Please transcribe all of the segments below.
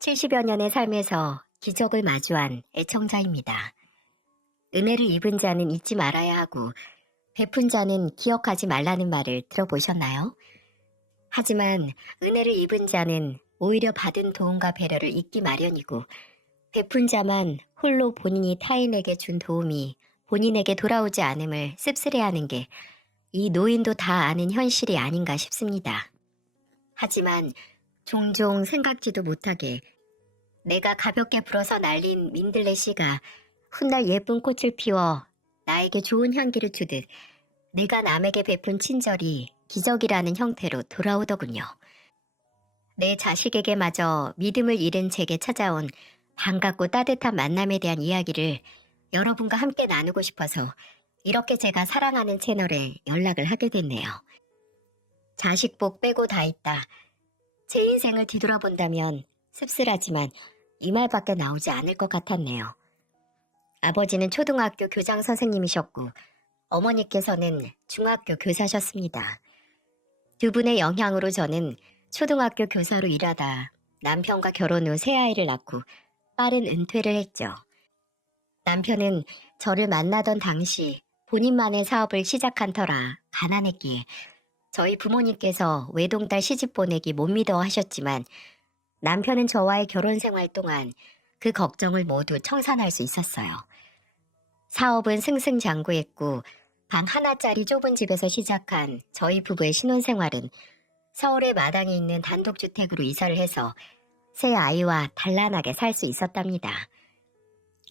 70여 년의 삶에서 기적을 마주한 애청자입니다. 은혜를 입은 자는 잊지 말아야 하고 베푼 자는 기억하지 말라는 말을 들어보셨나요? 하지만 은혜를 입은 자는 오히려 받은 도움과 배려를 잊기 마련이고 베푼 자만 홀로 본인이 타인에게 준 도움이 본인에게 돌아오지 않음을 씁쓸해하는 게 이 노인도 다 아는 현실이 아닌가 싶습니다. 하지만 종종 생각지도 못하게 내가 가볍게 불어서 날린 민들레 씨가 훗날 예쁜 꽃을 피워 나에게 좋은 향기를 주듯 내가 남에게 베푼 친절이 기적이라는 형태로 돌아오더군요. 내 자식에게마저 믿음을 잃은 제게 찾아온 반갑고 따뜻한 만남에 대한 이야기를 여러분과 함께 나누고 싶어서 이렇게 제가 사랑하는 채널에 연락을 하게 됐네요. 자식복 빼고 다 있다. 제 인생을 뒤돌아본다면 씁쓸하지만 이 말밖에 나오지 않을 것 같았네요. 아버지는 초등학교 교장 선생님이셨고 어머니께서는 중학교 교사셨습니다. 두 분의 영향으로 저는 초등학교 교사로 일하다 남편과 결혼 후 새 아이를 낳고 빠른 은퇴를 했죠. 남편은 저를 만나던 당시 본인만의 사업을 시작한 터라 가난했기에 저희 부모님께서 외동딸 시집 보내기 못 믿어 하셨지만 남편은 저와의 결혼 생활 동안 그 걱정을 모두 청산할 수 있었어요. 사업은 승승장구했고 방 하나짜리 좁은 집에서 시작한 저희 부부의 신혼생활은 서울의 마당에 있는 단독주택으로 이사를 해서 새 아이와 단란하게 살 수 있었답니다.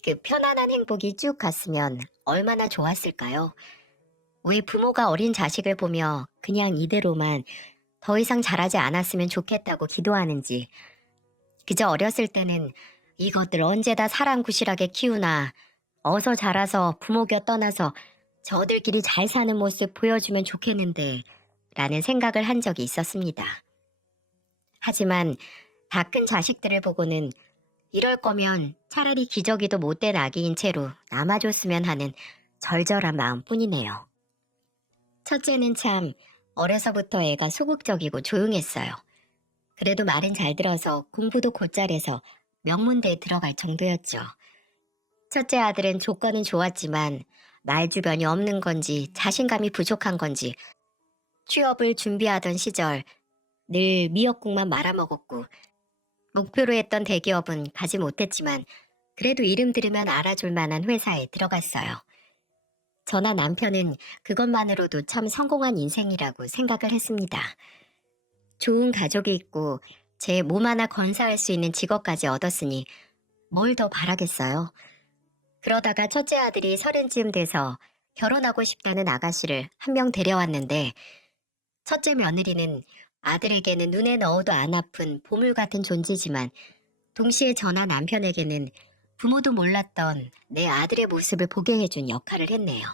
그 편안한 행복이 쭉 갔으면 얼마나 좋았을까요? 왜 부모가 어린 자식을 보며 그냥 이대로만 더 이상 자라지 않았으면 좋겠다고 기도하는지, 그저 어렸을 때는 이것들 언제 다 사랑구실하게 키우나 어서 자라서 부모 곁 떠나서 저들끼리 잘 사는 모습 보여주면 좋겠는데 라는 생각을 한 적이 있었습니다. 하지만 다 큰 자식들을 보고는 이럴 거면 차라리 기저귀도 못된 아기인 채로 남아줬으면 하는 절절한 마음뿐이네요. 첫째는 참 어려서부터 애가 소극적이고 조용했어요. 그래도 말은 잘 들어서 공부도 곧잘해서 명문대에 들어갈 정도였죠. 첫째 아들은 조건은 좋았지만 말 주변이 없는 건지 자신감이 부족한 건지 취업을 준비하던 시절 늘 미역국만 말아먹었고 목표로 했던 대기업은 가지 못했지만 그래도 이름 들으면 알아줄 만한 회사에 들어갔어요. 저나 남편은 그것만으로도 참 성공한 인생이라고 생각을 했습니다. 좋은 가족이 있고 제 몸 하나 건사할 수 있는 직업까지 얻었으니 뭘 더 바라겠어요. 그러다가 첫째 아들이 30쯤 돼서 결혼하고 싶다는 아가씨를 한 명 데려왔는데 첫째 며느리는 아들에게는 눈에 넣어도 안 아픈 보물 같은 존재지만 동시에 저나 남편에게는 부모도 몰랐던 내 아들의 모습을 보게 해준 역할을 했네요.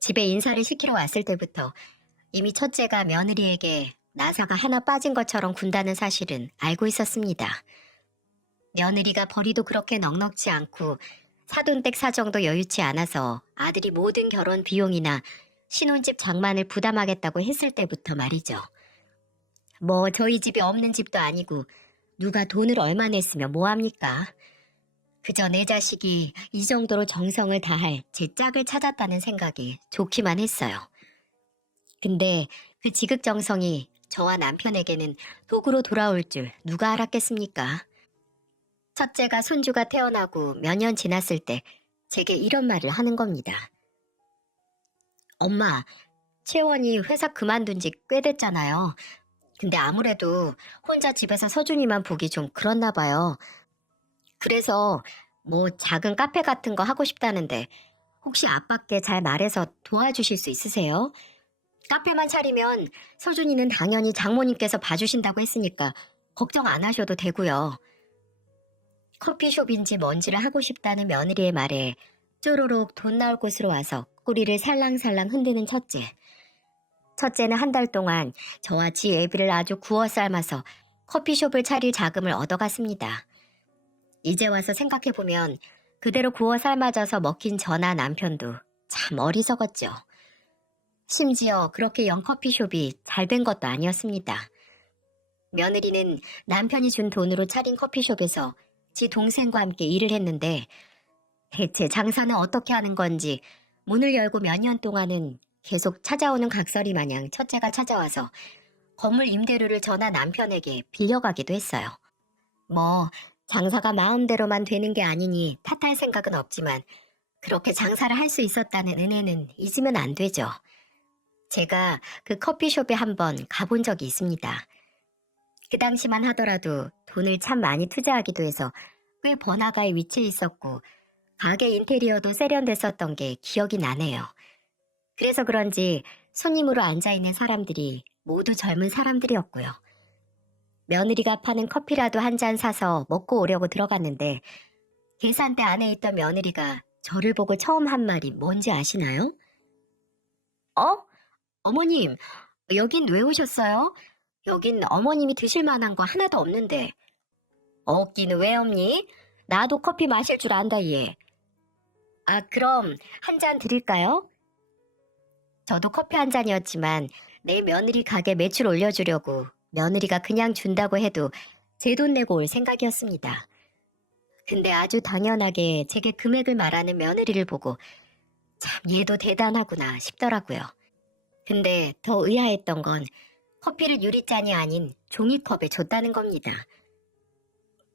집에 인사를 시키러 왔을 때부터 이미 첫째가 며느리에게 나사가 하나 빠진 것처럼 군다는 사실은 알고 있었습니다. 며느리가 벌이도 그렇게 넉넉지 않고 사돈댁 사정도 여유치 않아서 아들이 모든 결혼 비용이나 신혼집 장만을 부담하겠다고 했을 때부터 말이죠. 뭐 저희 집이 없는 집도 아니고 누가 돈을 얼마 냈으면 뭐합니까? 그저 내 자식이 이 정도로 정성을 다할 제 짝을 찾았다는 생각에 좋기만 했어요. 근데 그 지극정성이 저와 남편에게는 도구로 돌아올 줄 누가 알았겠습니까? 첫째가 손주가 태어나고 몇 년 지났을 때 제게 이런 말을 하는 겁니다. 엄마, 채원이 회사 그만둔 지 꽤 됐잖아요. 근데 아무래도 혼자 집에서 서준이만 보기 좀 그렇나 봐요. 그래서 뭐 작은 카페 같은 거 하고 싶다는데 혹시 아빠께 잘 말해서 도와주실 수 있으세요? 카페만 차리면 서준이는 당연히 장모님께서 봐주신다고 했으니까 걱정 안 하셔도 되고요. 커피숍인지 뭔지를 하고 싶다는 며느리의 말에 쪼로록 돈 나올 곳으로 와서 꼬리를 살랑살랑 흔드는 첫째. 첫째는 한 달 동안 저와 지 애비를 아주 구워 삶아서 커피숍을 차릴 자금을 얻어갔습니다. 이제 와서 생각해보면 그대로 구워 삶아져서 먹힌 저나 남편도 참 어리석었죠. 심지어 그렇게 영 커피숍이 잘 된 것도 아니었습니다. 며느리는 남편이 준 돈으로 차린 커피숍에서 지 동생과 함께 일을 했는데 대체 장사는 어떻게 하는 건지 문을 열고 몇 년 동안은 계속 찾아오는 각설이 마냥 첫째가 찾아와서 건물 임대료를 전화 남편에게 빌려가기도 했어요. 뭐 장사가 마음대로만 되는 게 아니니 탓할 생각은 없지만 그렇게 장사를 할 수 있었다는 은혜는 잊으면 안 되죠. 제가 그 커피숍에 한번 가본 적이 있습니다. 그 당시만 하더라도 돈을 참 많이 투자하기도 해서 꽤 번화가에 위치해 있었고 가게 인테리어도 세련됐었던 게 기억이 나네요. 그래서 그런지 손님으로 앉아있는 사람들이 모두 젊은 사람들이었고요. 며느리가 파는 커피라도 한 잔 사서 먹고 오려고 들어갔는데 계산대 안에 있던 며느리가 저를 보고 처음 한 말이 뭔지 아시나요? 어? 어머님, 여긴 왜 오셨어요? 여긴 어머님이 드실 만한 거 하나도 없는데. 없기는 왜 없니? 나도 커피 마실 줄 안다, 얘. 아, 그럼 한 잔 드릴까요? 저도 커피 한 잔이었지만 내 며느리 가게 매출 올려주려고 며느리가 그냥 준다고 해도 제 돈 내고 올 생각이었습니다. 근데 아주 당연하게 제게 금액을 말하는 며느리를 보고 참 얘도 대단하구나 싶더라고요. 근데 더 의아했던 건 커피를 유리잔이 아닌 종이컵에 줬다는 겁니다.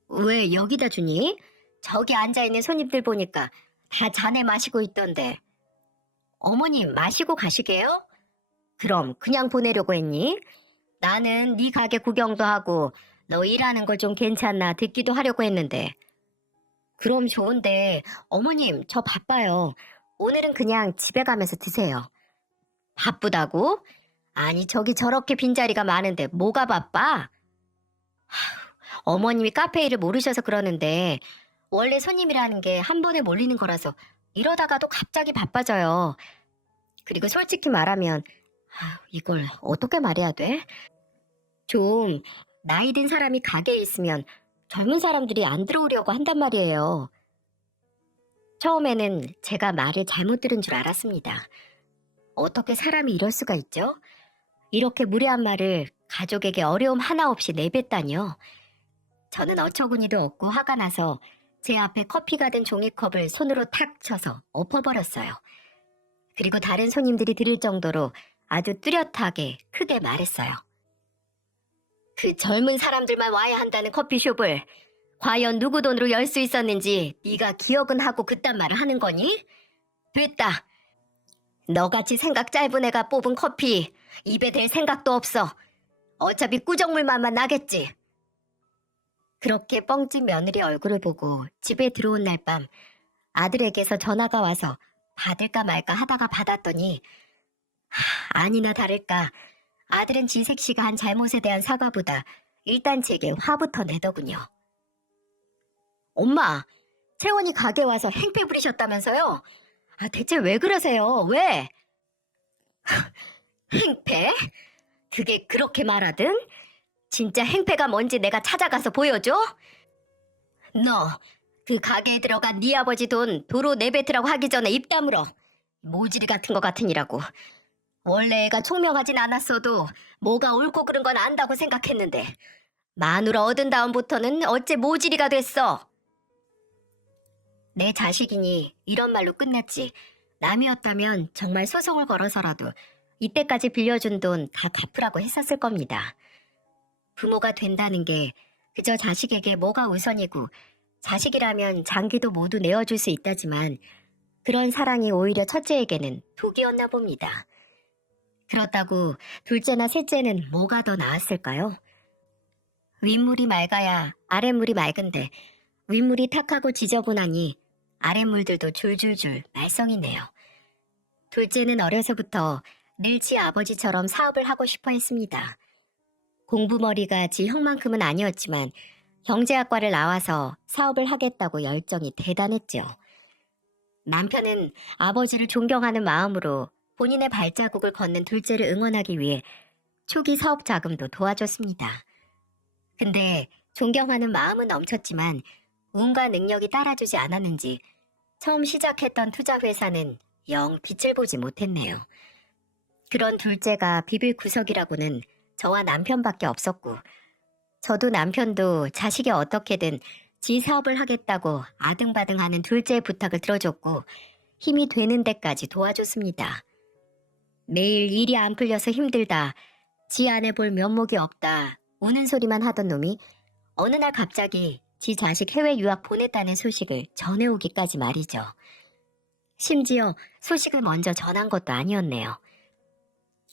왜 여기다 주니? 저기 앉아있는 손님들 보니까 다 잔에 마시고 있던데. 어머님 마시고 가시게요? 그럼 그냥 보내려고 했니? 나는 네 가게 구경도 하고 너 일하는 걸 좀 괜찮나 듣기도 하려고 했는데. 그럼 좋은데 어머님 저 바빠요. 오늘은 그냥 집에 가면서 드세요. 바쁘다고? 아니 저기 저렇게 빈자리가 많은데 뭐가 바빠? 어머님이 카페 일을 모르셔서 그러는데 원래 손님이라는 게 한 번에 몰리는 거라서 이러다가도 갑자기 바빠져요. 그리고 솔직히 말하면 이걸 어떻게 말해야 돼? 좀 나이 든 사람이 가게에 있으면 젊은 사람들이 안 들어오려고 한단 말이에요. 처음에는 제가 말을 잘못 들은 줄 알았습니다. 어떻게 사람이 이럴 수가 있죠? 이렇게 무례한 말을 가족에게 어려움 하나 없이 내뱉다니요. 저는 어처구니도 없고 화가 나서 제 앞에 커피가 든 종이컵을 손으로 탁 쳐서 엎어버렸어요. 그리고 다른 손님들이 들을 정도로 아주 뚜렷하게 크게 말했어요. 그 젊은 사람들만 와야 한다는 커피숍을 과연 누구 돈으로 열 수 있었는지 네가 기억은 하고 그딴 말을 하는 거니? 됐다. 너같이 생각 짧은 애가 뽑은 커피 입에 댈 생각도 없어. 어차피 꾸정물만만 나겠지. 그렇게 뻥찐 며느리 얼굴을 보고 집에 들어온 날 밤 아들에게서 전화가 와서 받을까 말까 하다가 받았더니 아니나 다를까 아들은 지색씨가 한 잘못에 대한 사과보다 일단 제게 화부터 내더군요. 엄마, 채원이 가게 와서 행패 부리셨다면서요? 대체 왜 그러세요? 왜? 행패? 그게 그렇게 말하든? 진짜 행패가 뭔지 내가 찾아가서 보여줘? 너, 그 가게에 들어간 네 아버지 돈 도로 내뱉으라고 하기 전에 입 다물어. 모지리 같은 거 같으니라고. 원래 애가 총명하진 않았어도 뭐가 옳고 그른 건 안다고 생각했는데 마누라 얻은 다음부터는 어째 모지리가 됐어. 내 자식이니 이런 말로 끝냈지. 남이었다면 정말 소송을 걸어서라도 이때까지 빌려준 돈 다 갚으라고 했었을 겁니다. 부모가 된다는 게 그저 자식에게 뭐가 우선이고 자식이라면 장기도 모두 내어줄 수 있다지만 그런 사랑이 오히려 첫째에게는 독이었나 봅니다. 그렇다고 둘째나 셋째는 뭐가 더 나았을까요? 윗물이 맑아야 아랫물이 맑은데 윗물이 탁하고 지저분하니 아랫물들도 줄줄줄 말썽이네요. 둘째는 어려서부터 늘 지 아버지처럼 사업을 하고 싶어 했습니다. 공부머리가 지 형만큼은 아니었지만 경제학과를 나와서 사업을 하겠다고 열정이 대단했죠. 남편은 아버지를 존경하는 마음으로 본인의 발자국을 걷는 둘째를 응원하기 위해 초기 사업 자금도 도와줬습니다. 근데 존경하는 마음은 넘쳤지만 운과 능력이 따라주지 않았는지 처음 시작했던 투자회사는 영 빛을 보지 못했네요. 그런 둘째가 비빌 구석이라고는 저와 남편밖에 없었고 저도 남편도 자식이 어떻게든 지 사업을 하겠다고 아등바등하는 둘째의 부탁을 들어줬고 힘이 되는 데까지 도와줬습니다. 매일 일이 안 풀려서 힘들다, 지 안에 볼 면목이 없다, 우는 소리만 하던 놈이 어느 날 갑자기 지 자식 해외 유학 보냈다는 소식을 전해오기까지 말이죠. 심지어 소식을 먼저 전한 것도 아니었네요.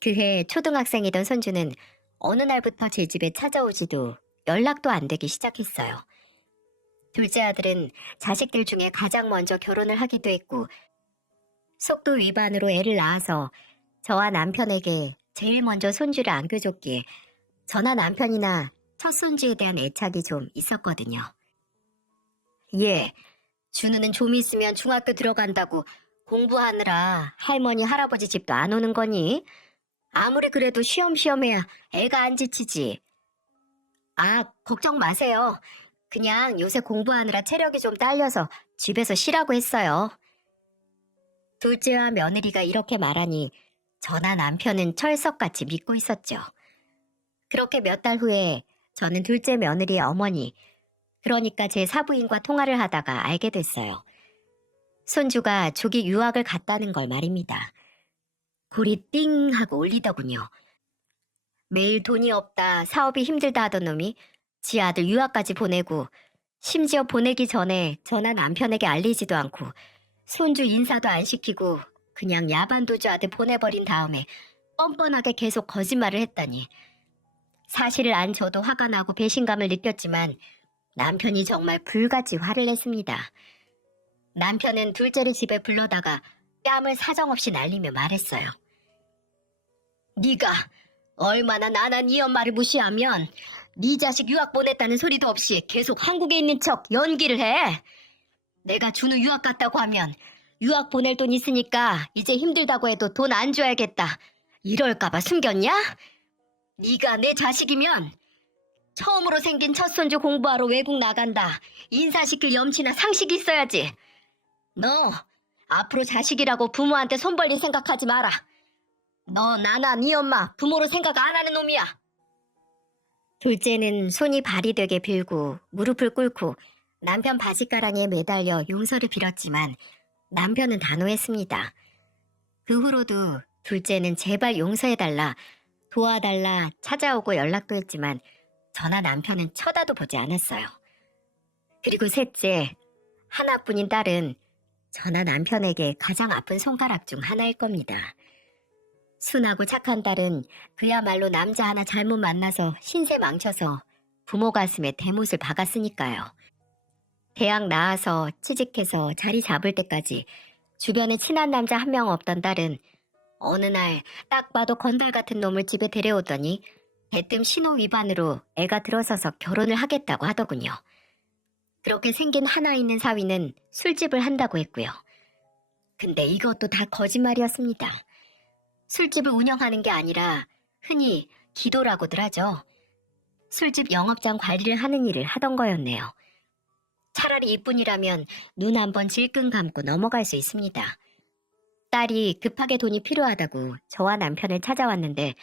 그해 초등학생이던 손주는 어느 날부터 제 집에 찾아오지도 연락도 안 되기 시작했어요. 둘째 아들은 자식들 중에 가장 먼저 결혼을 하기도 했고 속도 위반으로 애를 낳아서 저와 남편에게 제일 먼저 손주를 안겨줬기에 저나 남편이나 첫 손주에 대한 애착이 좀 있었거든요. 예, 준우는 좀 있으면 중학교 들어간다고 공부하느라 할머니 할아버지 집도 안 오는 거니? 아무리 그래도 쉬엄쉬엄 해야 애가 안 지치지. 아, 걱정 마세요. 그냥 요새 공부하느라 체력이 좀 딸려서 집에서 쉬라고 했어요. 둘째와 며느리가 이렇게 말하니 저나 남편은 철석같이 믿고 있었죠. 그렇게 몇 달 후에 저는 둘째 며느리의 어머니, 그러니까 제 사부인과 통화를 하다가 알게 됐어요. 손주가 조기 유학을 갔다는 걸 말입니다. 골이 띵 하고 울리더군요. 매일 돈이 없다, 사업이 힘들다 하던 놈이 지 아들 유학까지 보내고 심지어 보내기 전에 저나 남편에게 알리지도 않고 손주 인사도 안 시키고 그냥 야반도주하듯 보내버린 다음에 뻔뻔하게 계속 거짓말을 했다니. 사실을 안 저도 화가 나고 배신감을 느꼈지만 남편이 정말 불같이 화를 냈습니다. 남편은 둘째를 집에 불러다가 뺨을 사정없이 날리며 말했어요. 네가 얼마나 나난 이 엄마를 무시하면 네 자식 유학 보냈다는 소리도 없이 계속 한국에 있는 척 연기를 해. 내가 준우 유학 갔다고 하면 유학 보낼 돈 있으니까 이제 힘들다고 해도 돈 안 줘야겠다, 이럴까봐 숨겼냐? 네가 내 자식이면 처음으로 생긴 첫 손주 공부하러 외국 나간다, 인사시킬 염치나 상식이 있어야지. 너 앞으로 자식이라고 부모한테 손 벌릴 생각하지 마라. 너 나나 네 엄마 부모로 생각 안 하는 놈이야. 둘째는 손이 발이 되게 빌고 무릎을 꿇고 남편 바지가랑이에 매달려 용서를 빌었지만 남편은 단호했습니다. 그 후로도 둘째는 제발 용서해달라, 도와달라 찾아오고 연락도 했지만 저나 남편은 쳐다도 보지 않았어요. 그리고 셋째, 하나뿐인 딸은 저나 남편에게 가장 아픈 손가락 중 하나일 겁니다. 순하고 착한 딸은 그야말로 남자 하나 잘못 만나서 신세 망쳐서 부모 가슴에 대못을 박았으니까요. 대학 나와서 취직해서 자리 잡을 때까지 주변에 친한 남자 한 명 없던 딸은 어느 날 딱 봐도 건달 같은 놈을 집에 데려오더니 대뜸 신호 위반으로 애가 들어서서 결혼을 하겠다고 하더군요. 그렇게 생긴 하나 있는 사위는 술집을 한다고 했고요. 근데 이것도 다 거짓말이었습니다. 술집을 운영하는 게 아니라 흔히 기도라고들 하죠. 술집 영업장 관리를 하는 일을 하던 거였네요. 차라리 이뿐이라면 눈 한번 질끈 감고 넘어갈 수 있습니다. 딸이 급하게 돈이 필요하다고 저와 남편을 찾아왔는데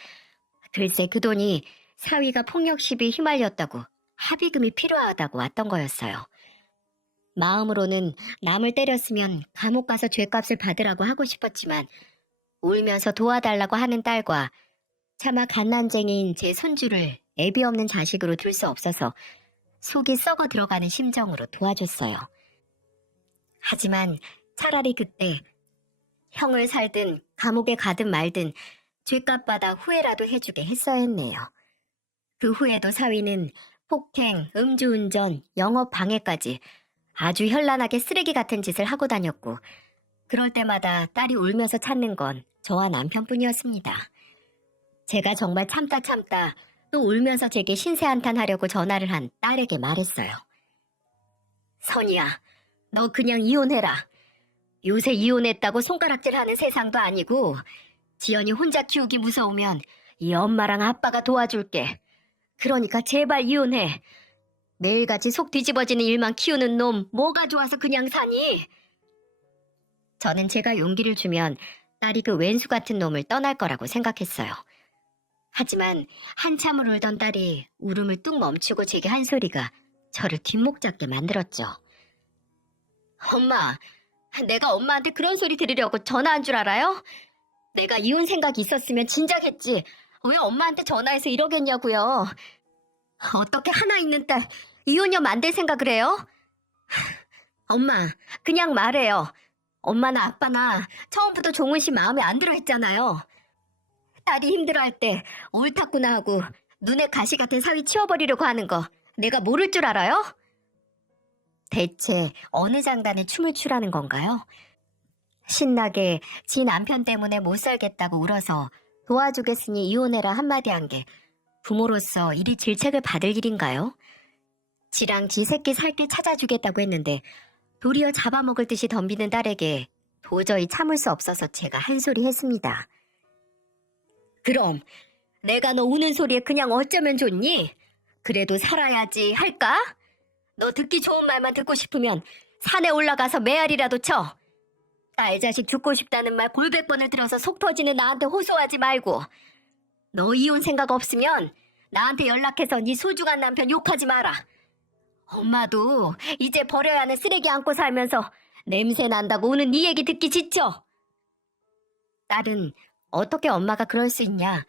글쎄 그 돈이 사위가 폭력 시비에 휘말렸다고 합의금이 필요하다고 왔던 거였어요. 마음으로는 남을 때렸으면 감옥 가서 죗값을 받으라고 하고 싶었지만 울면서 도와달라고 하는 딸과 차마 갓난쟁이인 제 손주를 애비 없는 자식으로 둘 수 없어서 속이 썩어 들어가는 심정으로 도와줬어요. 하지만 차라리 그때 형을 살든 감옥에 가든 말든 죗값 받아 후회라도 해주게 했어야 했네요. 그 후에도 사위는 폭행, 음주운전, 영업방해까지 아주 현란하게 쓰레기 같은 짓을 하고 다녔고 그럴 때마다 딸이 울면서 찾는 건 저와 남편뿐이었습니다. 제가 정말 참다 또 울면서 제게 신세한탄하려고 전화를 한 딸에게 말했어요. 선이야, 너 그냥 이혼해라. 요새 이혼했다고 손가락질하는 세상도 아니고 지연이 혼자 키우기 무서우면 이 엄마랑 아빠가 도와줄게. 그러니까 제발 이혼해. 매일같이 속 뒤집어지는 일만 키우는 놈 뭐가 좋아서 그냥 사니? 저는 제가 용기를 주면 딸이 그 왼수 같은 놈을 떠날 거라고 생각했어요. 하지만 한참을 울던 딸이 울음을 뚝 멈추고 제게 한 소리가 저를 뒷목 잡게 만들었죠. 엄마, 내가 엄마한테 그런 소리 들으려고 전화한 줄 알아요? 내가 이혼 생각이 있었으면 진작 했지. 왜 엄마한테 전화해서 이러겠냐고요. 어떻게 하나 있는 딸 이혼녀 만들 생각을 해요? 엄마, 그냥 말해요. 엄마나 아빠나 처음부터 종훈 씨 마음에 안 들어 했잖아요. 딸이 힘들어할 때 옳았구나 하고 눈에 가시 같은 사위 치워버리려고 하는 거 내가 모를 줄 알아요? 대체 어느 장단에 춤을 추라는 건가요? 신나게 지 남편 때문에 못 살겠다고 울어서 도와주겠으니 이혼해라 한마디 한 게 부모로서 이리 질책을 받을 일인가요? 지랑 지 새끼 살 때 찾아주겠다고 했는데 도리어 잡아먹을 듯이 덤비는 딸에게 도저히 참을 수 없어서 제가 한 소리 했습니다. 그럼 내가 너 우는 소리에 그냥 어쩌면 좋니? 그래도 살아야지 할까? 너 듣기 좋은 말만 듣고 싶으면 산에 올라가서 메아리라도 쳐. 딸 자식 죽고 싶다는 말 골백 번을 들어서 속 터지는 나한테 호소하지 말고. 너 이혼 생각 없으면 나한테 연락해서 네 소중한 남편 욕하지 마라. 엄마도 이제 버려야 하는 쓰레기 안고 살면서 냄새 난다고 우는 네 얘기 듣기 지쳐. 딸은 어떻게 엄마가 그럴 수 있냐.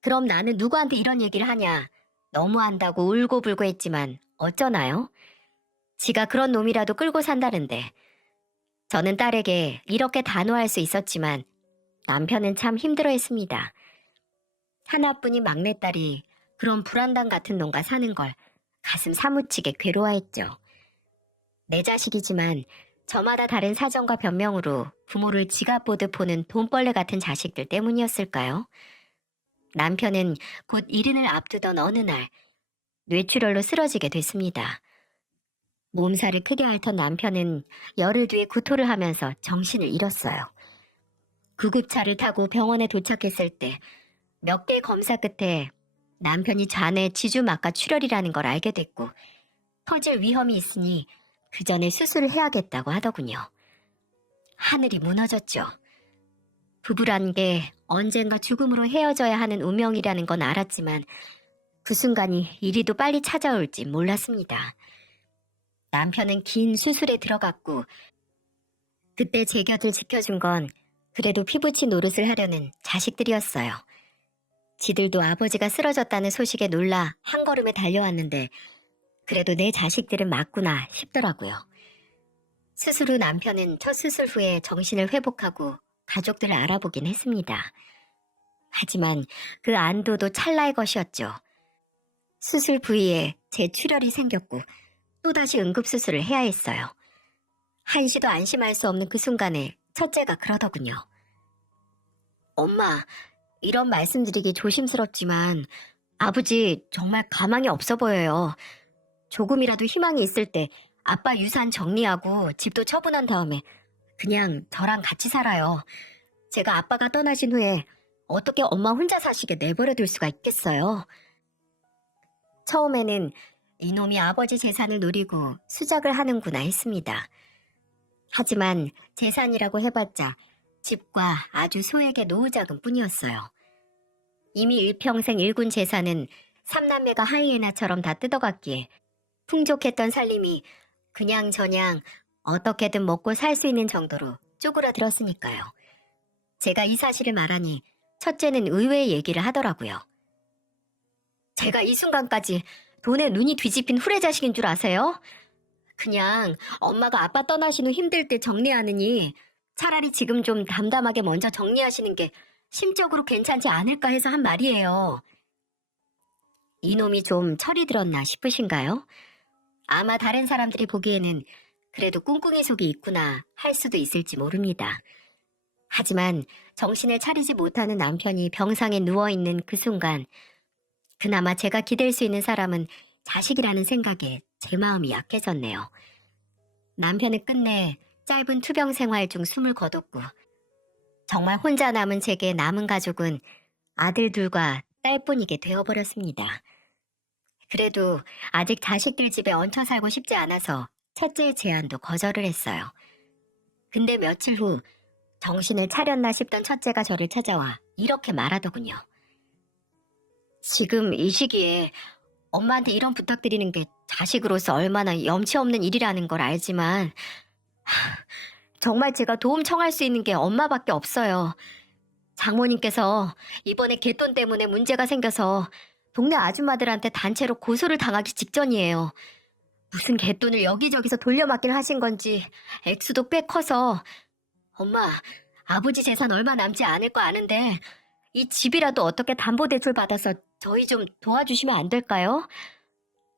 그럼 나는 누구한테 이런 얘기를 하냐. 너무한다고 울고불고 했지만 어쩌나요? 지가 그런 놈이라도 끌고 산다는데. 저는 딸에게 이렇게 단호할 수 있었지만 남편은 참 힘들어했습니다. 하나뿐인 막내딸이 그런 불안당 같은 놈과 사는 걸 가슴 사무치게 괴로워했죠. 내 자식이지만 저마다 다른 사정과 변명으로 부모를 지갑 보듯 보는 돈벌레 같은 자식들 때문이었을까요? 남편은 곧 일흔을 앞두던 어느 날 뇌출혈로 쓰러지게 됐습니다. 몸살을 크게 앓던 남편은 열흘 뒤에 구토를 하면서 정신을 잃었어요. 구급차를 타고 병원에 도착했을 때 몇 개의 검사 끝에 남편이 잔해 지주막과 출혈이라는 걸 알게 됐고 터질 위험이 있으니 그 전에 수술을 해야겠다고 하더군요. 하늘이 무너졌죠. 부부란 게 언젠가 죽음으로 헤어져야 하는 운명이라는 건 알았지만 그 순간이 이리도 빨리 찾아올지 몰랐습니다. 남편은 긴 수술에 들어갔고 그때 제 곁을 지켜준 건 그래도 피부치 노릇을 하려는 자식들이었어요. 지들도 아버지가 쓰러졌다는 소식에 놀라 한 걸음에 달려왔는데 그래도 내 자식들은 맞구나 싶더라고요. 수술 후 남편은 첫 수술 후에 정신을 회복하고 가족들을 알아보긴 했습니다. 하지만 그 안도도 찰나의 것이었죠. 수술 부위에 재출혈이 생겼고 또다시 응급수술을 해야 했어요. 한시도 안심할 수 없는 그 순간에 첫째가 그러더군요. 엄마, 이런 말씀드리기 조심스럽지만 아버지 정말 가망이 없어 보여요. 조금이라도 희망이 있을 때 아빠 유산 정리하고 집도 처분한 다음에 그냥 저랑 같이 살아요. 제가 아빠가 떠나신 후에 어떻게 엄마 혼자 사시게 내버려 둘 수가 있겠어요. 처음에는 이놈이 아버지 재산을 노리고 수작을 하는구나 했습니다. 하지만 재산이라고 해봤자 집과 아주 소액의 노후자금 뿐이었어요. 이미 일평생 일군 재산은 삼남매가 하이에나처럼 다 뜯어갔기에 풍족했던 살림이 그냥저냥 어떻게든 먹고 살 수 있는 정도로 쪼그라들었으니까요. 제가 이 사실을 말하니 첫째는 의외의 얘기를 하더라고요. 제가 이 순간까지 돈에 눈이 뒤집힌 후레자식인 줄 아세요? 그냥 엄마가 아빠 떠나신 후 힘들 때 정리하느니 차라리 지금 좀 담담하게 먼저 정리하시는 게 심적으로 괜찮지 않을까 해서 한 말이에요. 이놈이 좀 철이 들었나 싶으신가요? 아마 다른 사람들이 보기에는 그래도 꿍꿍이 속이 있구나 할 수도 있을지 모릅니다. 하지만 정신을 차리지 못하는 남편이 병상에 누워있는 그 순간 그나마 제가 기댈 수 있는 사람은 자식이라는 생각에 제 마음이 약해졌네요. 남편은 끝내 짧은 투병 생활 중 숨을 거뒀고 정말 혼자 남은 제게 남은 가족은 아들 둘과 딸뿐이게 되어버렸습니다. 그래도 아직 자식들 집에 얹혀 살고 싶지 않아서 첫째의 제안도 거절을 했어요. 근데 며칠 후 정신을 차렸나 싶던 첫째가 저를 찾아와 이렇게 말하더군요. 지금 이 시기에 엄마한테 이런 부탁드리는 게 자식으로서 얼마나 염치 없는 일이라는 걸 알지만 정말 제가 도움 청할 수 있는 게 엄마밖에 없어요. 장모님께서 이번에 갯돈 때문에 문제가 생겨서 동네 아줌마들한테 단체로 고소를 당하기 직전이에요. 무슨 갯돈을 여기저기서 돌려막기를 하신 건지 액수도 꽤 커서 엄마, 아버지 재산 얼마 남지 않을 거 아는데 이 집이라도 어떻게 담보대출 받아서 저희 좀 도와주시면 안 될까요?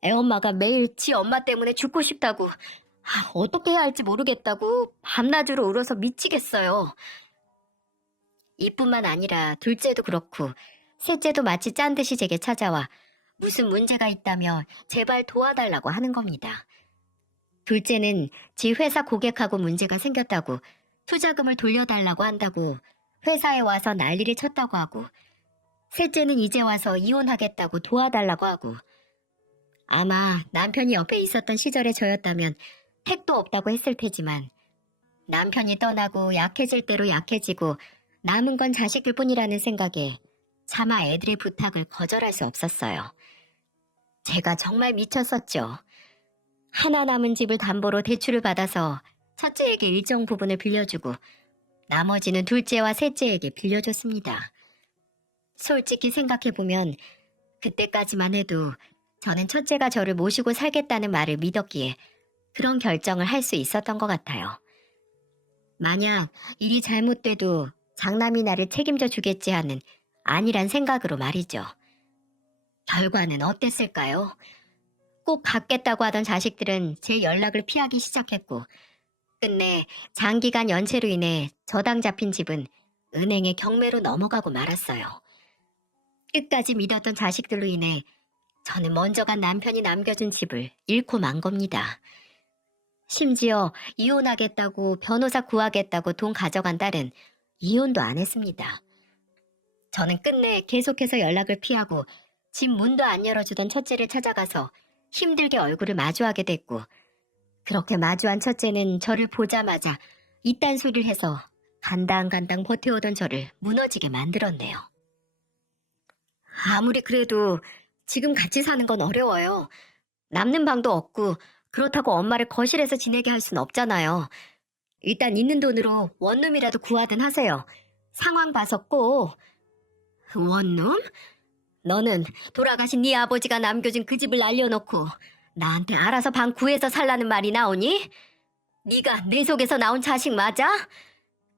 애엄마가 매일 지 엄마 때문에 죽고 싶다고 어떻게 해야 할지 모르겠다고 밤낮으로 울어서 미치겠어요. 이뿐만 아니라 둘째도 그렇고 셋째도 마치 짠 듯이 제게 찾아와 무슨 문제가 있다며 제발 도와달라고 하는 겁니다. 둘째는 지 회사 고객하고 문제가 생겼다고 투자금을 돌려달라고 한다고 회사에 와서 난리를 쳤다고 하고 셋째는 이제 와서 이혼하겠다고 도와달라고 하고 아마 남편이 옆에 있었던 시절의 저였다면 택도 없다고 했을 테지만 남편이 떠나고 약해질 대로 약해지고 남은 건 자식들 뿐이라는 생각에 차마 애들의 부탁을 거절할 수 없었어요. 제가 정말 미쳤었죠. 하나 남은 집을 담보로 대출을 받아서 첫째에게 일정 부분을 빌려주고 나머지는 둘째와 셋째에게 빌려줬습니다. 솔직히 생각해보면 그때까지만 해도 저는 첫째가 저를 모시고 살겠다는 말을 믿었기에 그런 결정을 할 수 있었던 것 같아요. 만약 일이 잘못돼도 장남이 나를 책임져 주겠지 하는 아니란 생각으로 말이죠. 결과는 어땠을까요? 꼭 갖겠다고 하던 자식들은 제 연락을 피하기 시작했고 끝내 장기간 연체로 인해 저당 잡힌 집은 은행의 경매로 넘어가고 말았어요. 끝까지 믿었던 자식들로 인해 저는 먼저 간 남편이 남겨준 집을 잃고 만 겁니다. 심지어 이혼하겠다고 변호사 구하겠다고 돈 가져간 딸은 이혼도 안 했습니다. 저는 끝내 계속해서 연락을 피하고 집 문도 안 열어주던 첫째를 찾아가서 힘들게 얼굴을 마주하게 됐고 그렇게 마주한 첫째는 저를 보자마자 이딴 소리를 해서 간당간당 버텨오던 저를 무너지게 만들었네요. 아무리 그래도 지금 같이 사는 건 어려워요. 남는 방도 없고 그렇다고 엄마를 거실에서 지내게 할 순 없잖아요. 일단 있는 돈으로 원룸이라도 구하든 하세요. 상황 봐서 꼭. 원룸? 너는 돌아가신 네 아버지가 남겨준 그 집을 날려놓고 나한테 알아서 방 구해서 살라는 말이 나오니? 네가 내 속에서 나온 자식 맞아?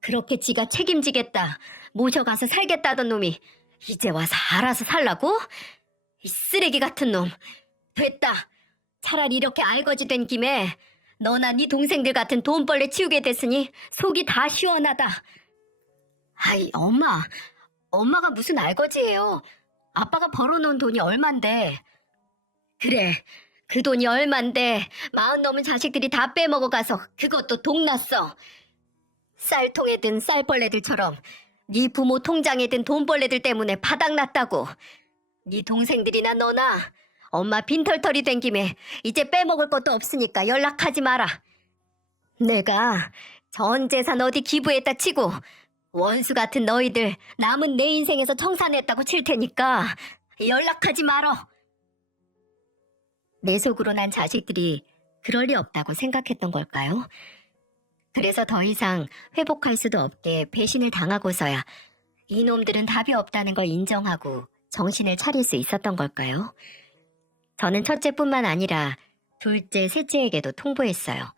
그렇게 지가 책임지겠다, 모셔가서 살겠다던 놈이 이제 와서 알아서 살라고? 이 쓰레기 같은 놈. 됐다. 차라리 이렇게 알거지 된 김에 너나 네 동생들 같은 돈벌레 치우게 됐으니 속이 다 시원하다. 아이, 엄마가 무슨 알거지예요. 아빠가 벌어놓은 돈이 얼만데. 그래, 그 돈이 얼만데 40 넘은 자식들이 다 빼먹어가서 그것도 동났어. 쌀통에 든 쌀벌레들처럼 네 부모 통장에 든 돈벌레들 때문에 바닥났다고. 네 동생들이나 너나 엄마 빈털털이 된 김에 이제 빼먹을 것도 없으니까 연락하지 마라. 내가 전 재산 어디 기부했다 치고 원수 같은 너희들 남은 내 인생에서 청산했다고 칠 테니까 연락하지 말어. 내 속으로 난 자식들이 그럴 리 없다고 생각했던 걸까요? 그래서 더 이상 회복할 수도 없게 배신을 당하고서야 이놈들은 답이 없다는 걸 인정하고 정신을 차릴 수 있었던 걸까요? 저는 첫째뿐만 아니라 둘째, 셋째에게도 통보했어요.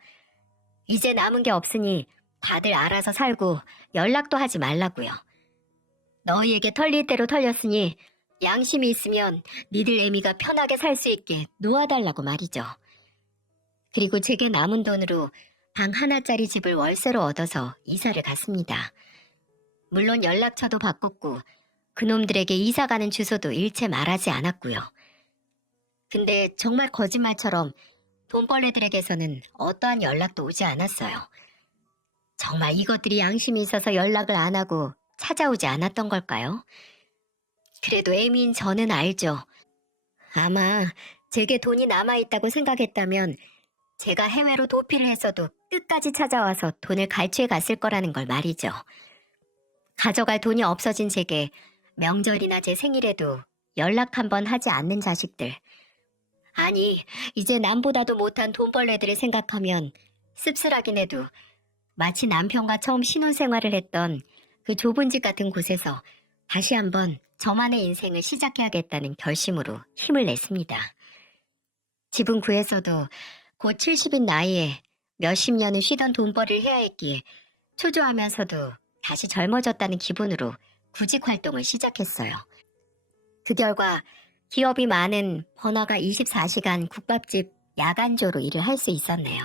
이제 남은 게 없으니 다들 알아서 살고 연락도 하지 말라고요. 너희에게 털릴 대로 털렸으니 양심이 있으면 니들 애미가 편하게 살 수 있게 놓아달라고 말이죠. 그리고 제게 남은 돈으로 방 하나짜리 집을 월세로 얻어서 이사를 갔습니다. 물론 연락처도 바꿨고 그놈들에게 이사가는 주소도 일체 말하지 않았고요. 근데 정말 거짓말처럼 돈벌레들에게서는 어떠한 연락도 오지 않았어요. 정말 이것들이 양심이 있어서 연락을 안 하고 찾아오지 않았던 걸까요? 그래도 애미인 저는 알죠. 아마 제게 돈이 남아있다고 생각했다면 제가 해외로 도피를 했어도 끝까지 찾아와서 돈을 갈취해 갔을 거라는 걸 말이죠. 가져갈 돈이 없어진 제게 명절이나 제 생일에도 연락 한번 하지 않는 자식들. 아니, 이제 남보다도 못한 돈벌레들을 생각하면 씁쓸하긴 해도 마치 남편과 처음 신혼생활을 했던 그 좁은 집 같은 곳에서 다시 한번 저만의 인생을 시작해야겠다는 결심으로 힘을 냈습니다. 집은 구해서도 곧 70인 나이에 몇십 년을 쉬던 돈벌이를 해야 했기에 초조하면서도 다시 젊어졌다는 기분으로 구직 활동을 시작했어요. 그 결과 기업이 많은 번화가 24시간 국밥집 야간조로 일을 할 수 있었네요.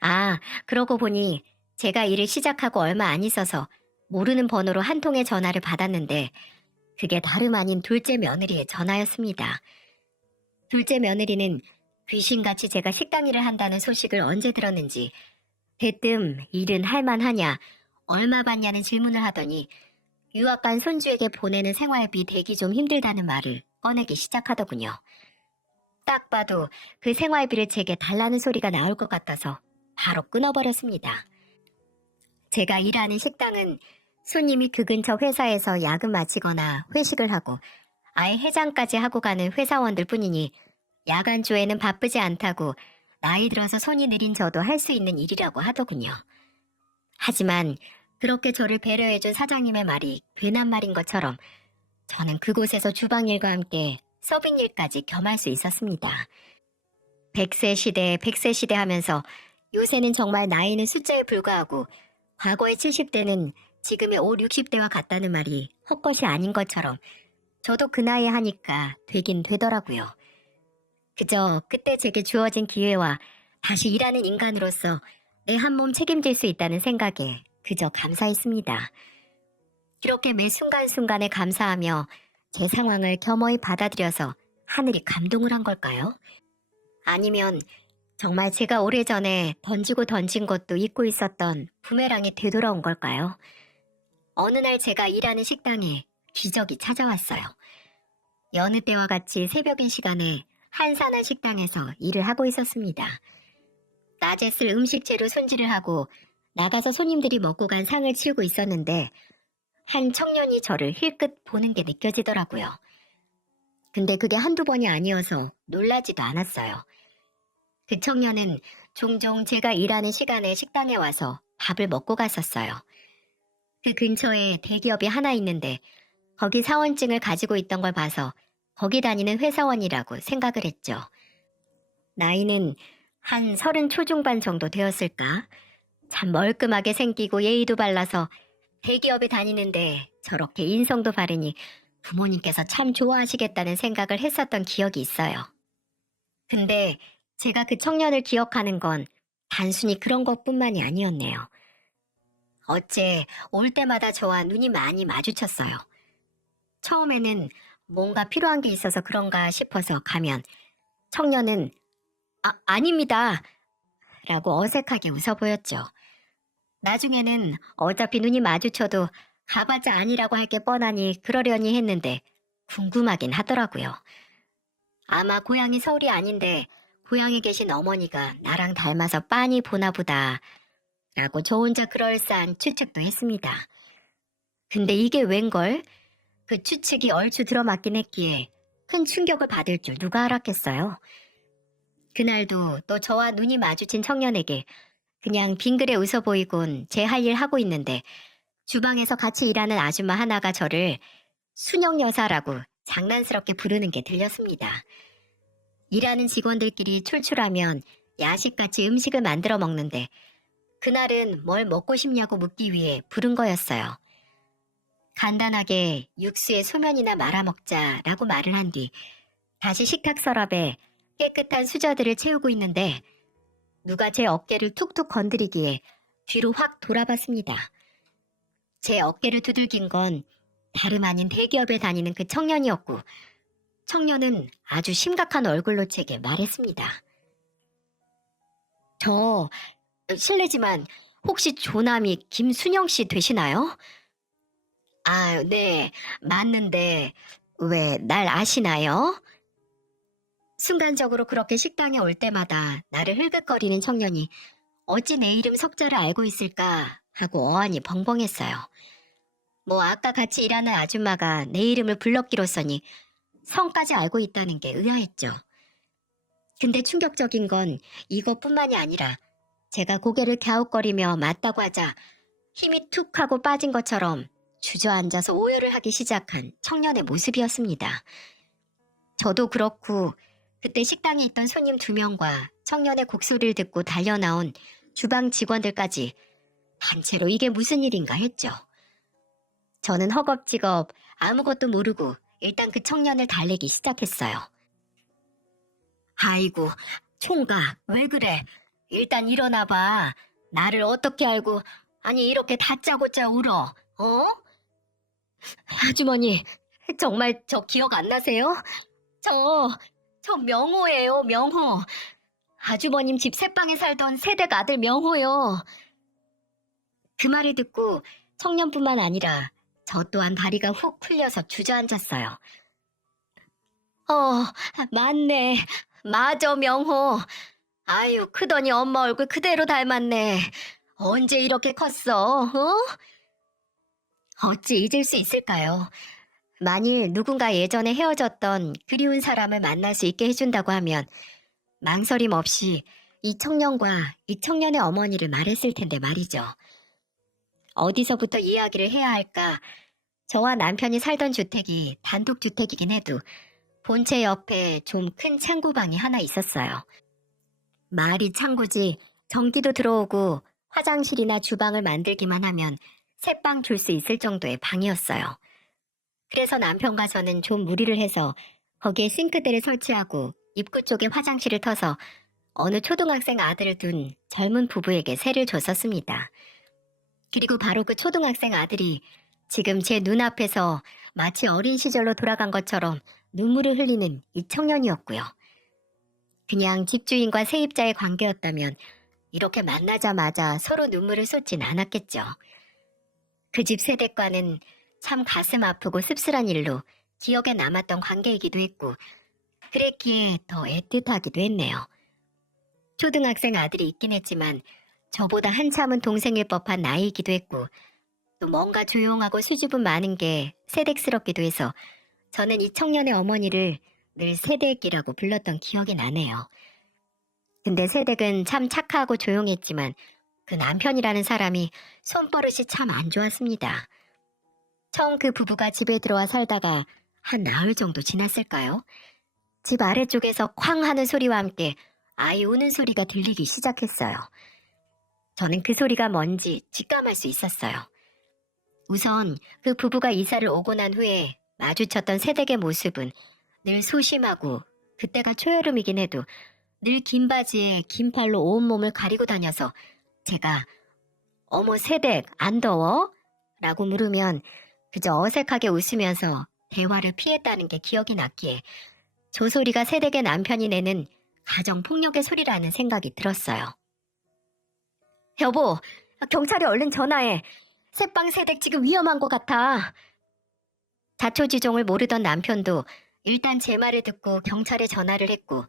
아, 그러고 보니 제가 일을 시작하고 얼마 안 있어서 모르는 번호로 한 통의 전화를 받았는데 그게 다름 아닌 둘째 며느리의 전화였습니다. 둘째 며느리는 귀신같이 제가 식당 일을 한다는 소식을 언제 들었는지 대뜸 일은 할만하냐, 얼마 받냐는 질문을 하더니 유학 간 손주에게 보내는 생활비 대기 좀 힘들다는 말을 꺼내기 시작하더군요. 딱 봐도 그 생활비를 제게 달라는 소리가 나올 것 같아서 바로 끊어버렸습니다. 제가 일하는 식당은 손님이 그 근처 회사에서 야근 마치거나 회식을 하고 아예 해장까지 하고 가는 회사원들 뿐이니 야간조에는 바쁘지 않다고 나이 들어서 손이 느린 저도 할 수 있는 일이라고 하더군요. 하지만 그렇게 저를 배려해준 사장님의 말이 괜한 말인 것처럼 저는 그곳에서 주방일과 함께 서빙일까지 겸할 수 있었습니다. 100세 시대, 100세 시대 하면서 요새는 정말 나이는 숫자에 불과하고 과거의 70대는 지금의 5, 60대와 같다는 말이 헛것이 아닌 것처럼 저도 그 나이에 하니까 되긴 되더라고요. 그저 그때 제게 주어진 기회와 다시 일하는 인간으로서 내 한 몸 책임질 수 있다는 생각에 그저 감사했습니다. 그렇게 매 순간순간에 감사하며 제 상황을 겸허히 받아들여서 하늘이 감동을 한 걸까요? 아니면 정말 제가 오래전에 던지고 던진 것도 잊고 있었던 부메랑이 되돌아온 걸까요? 어느 날 제가 일하는 식당에 기적이 찾아왔어요. 여느 때와 같이 새벽인 시간에 한산한 식당에서 일을 하고 있었습니다. 낮에 쓸 음식 재료 손질을 하고 나가서 손님들이 먹고 간 상을 치우고 있었는데 한 청년이 저를 힐끗 보는 게 느껴지더라고요. 근데 그게 한두 번이 아니어서 놀라지도 않았어요. 그 청년은 종종 제가 일하는 시간에 식당에 와서 밥을 먹고 갔었어요. 그 근처에 대기업이 하나 있는데 거기 사원증을 가지고 있던 걸 봐서 거기 다니는 회사원이라고 생각을 했죠. 나이는 한 30 초중반 정도 되었을까? 참 멀끔하게 생기고 예의도 발라서 대기업에 다니는데 저렇게 인성도 바르니 부모님께서 참 좋아하시겠다는 생각을 했었던 기억이 있어요. 근데 제가 그 청년을 기억하는 건 단순히 그런 것뿐만이 아니었네요. 어째 올 때마다 저와 눈이 많이 마주쳤어요. 처음에는 뭔가 필요한 게 있어서 그런가 싶어서 가면 청년은 아닙니다 라고 어색하게 웃어 보였죠. 나중에는 어차피 눈이 마주쳐도 가봤자 아니라고 할 게 뻔하니 그러려니 했는데 궁금하긴 하더라고요. 아마 고향이 서울이 아닌데 고향에 계신 어머니가 나랑 닮아서 빤히 보나 보다 라고 저 혼자 그럴싸한 추측도 했습니다. 근데 이게 웬걸? 그 추측이 얼추 들어맞긴 했기에 큰 충격을 받을 줄 누가 알았겠어요. 그날도 또 저와 눈이 마주친 청년에게 그냥 빙그레 웃어 보이곤 제 할 일 하고 있는데 주방에서 같이 일하는 아줌마 하나가 저를 순영 여사라고 장난스럽게 부르는 게 들렸습니다. 일하는 직원들끼리 출출하면 야식같이 음식을 만들어 먹는데 그날은 뭘 먹고 싶냐고 묻기 위해 부른 거였어요. 간단하게 육수에 소면이나 말아먹자라고 말을 한 뒤 다시 식탁 서랍에 깨끗한 수저들을 채우고 있는데 누가 제 어깨를 툭툭 건드리기에 뒤로 확 돌아봤습니다. 제 어깨를 두들긴 건 다름 아닌 대기업에 다니는 그 청년이었고 청년은 아주 심각한 얼굴로 제게 말했습니다. 저 실례지만 혹시 조남이 김순영 씨 되시나요? 아, 네, 맞는데 왜 날 아시나요? 순간적으로 그렇게 식당에 올 때마다 나를 흘끗거리는 청년이 어찌 내 이름 석자를 알고 있을까 하고 어안이 벙벙했어요. 뭐 아까 같이 일하는 아줌마가 내 이름을 불렀기로써니 성까지 알고 있다는 게 의아했죠. 근데 충격적인 건 이것뿐만이 아니라 제가 고개를 갸웃거리며 맞다고 하자 힘이 툭 하고 빠진 것처럼 주저앉아서 오열을 하기 시작한 청년의 모습이었습니다. 저도 그렇고 그때 식당에 있던 손님 2명과 청년의 곡소리를 듣고 달려나온 주방 직원들까지 단체로 이게 무슨 일인가 했죠. 저는 허겁지겁 아무것도 모르고 일단 그 청년을 달래기 시작했어요. 아이고, 총각, 왜 그래? 일단 일어나봐. 나를 어떻게 알고, 아니 이렇게 다짜고짜 울어, 어? 아주머니, 정말 저 기억 안 나세요? 저 명호예요, 명호. 아주버님 집 새방에 살던 새댁 아들 명호요. 그 말을 듣고 청년뿐만 아니라 저 또한 다리가 훅 풀려서 주저앉았어요. 맞네. 맞아, 명호. 아유, 크더니 엄마 얼굴 그대로 닮았네. 언제 이렇게 컸어, 어? 어찌 잊을 수 있을까요? 만일 누군가 예전에 헤어졌던 그리운 사람을 만날 수 있게 해준다고 하면 망설임 없이 이 청년과 이 청년의 어머니를 말했을 텐데 말이죠. 어디서부터 이야기를 해야 할까? 저와 남편이 살던 주택이 단독주택이긴 해도 본체 옆에 좀 큰 창고방이 하나 있었어요. 말이 창고지 전기도 들어오고 화장실이나 주방을 만들기만 하면 새방 줄 수 있을 정도의 방이었어요. 그래서 남편과 저는 좀 무리를 해서 거기에 싱크대를 설치하고 입구 쪽에 화장실을 터서 어느 초등학생 아들을 둔 젊은 부부에게 세를 줬었습니다. 그리고 바로 그 초등학생 아들이 지금 제 눈앞에서 마치 어린 시절로 돌아간 것처럼 눈물을 흘리는 이 청년이었고요. 그냥 집주인과 세입자의 관계였다면 이렇게 만나자마자 서로 눈물을 쏟진 않았겠죠. 그 집 세대과는 참 가슴 아프고 씁쓸한 일로 기억에 남았던 관계이기도 했고 그랬기에 더 애틋하기도 했네요. 초등학생 아들이 있긴 했지만 저보다 한참은 동생일 법한 나이이기도 했고 또 뭔가 조용하고 수줍음 많은 게 새댁스럽기도 해서 저는 이 청년의 어머니를 늘 새댁이라고 불렀던 기억이 나네요. 근데 새댁은 참 착하고 조용했지만 그 남편이라는 사람이 손버릇이 참 안 좋았습니다. 처음 그 부부가 집에 들어와 살다가 한 나흘 정도 지났을까요? 집 아래쪽에서 쾅 하는 소리와 함께 아이 우는 소리가 들리기 시작했어요. 저는 그 소리가 뭔지 직감할 수 있었어요. 우선 그 부부가 이사를 오고 난 후에 마주쳤던 새댁의 모습은 늘 소심하고 그때가 초여름이긴 해도 늘 긴 바지에 긴 팔로 온몸을 가리고 다녀서 제가 어머 새댁 안 더워? 라고 물으면 그저 어색하게 웃으면서 대화를 피했다는 게 기억이 났기에 저 소리가 새댁의 남편이 내는 가정폭력의 소리라는 생각이 들었어요. 여보, 경찰에 얼른 전화해. 새빵 새댁 지금 위험한 것 같아. 자초지종을 모르던 남편도 일단 제 말을 듣고 경찰에 전화를 했고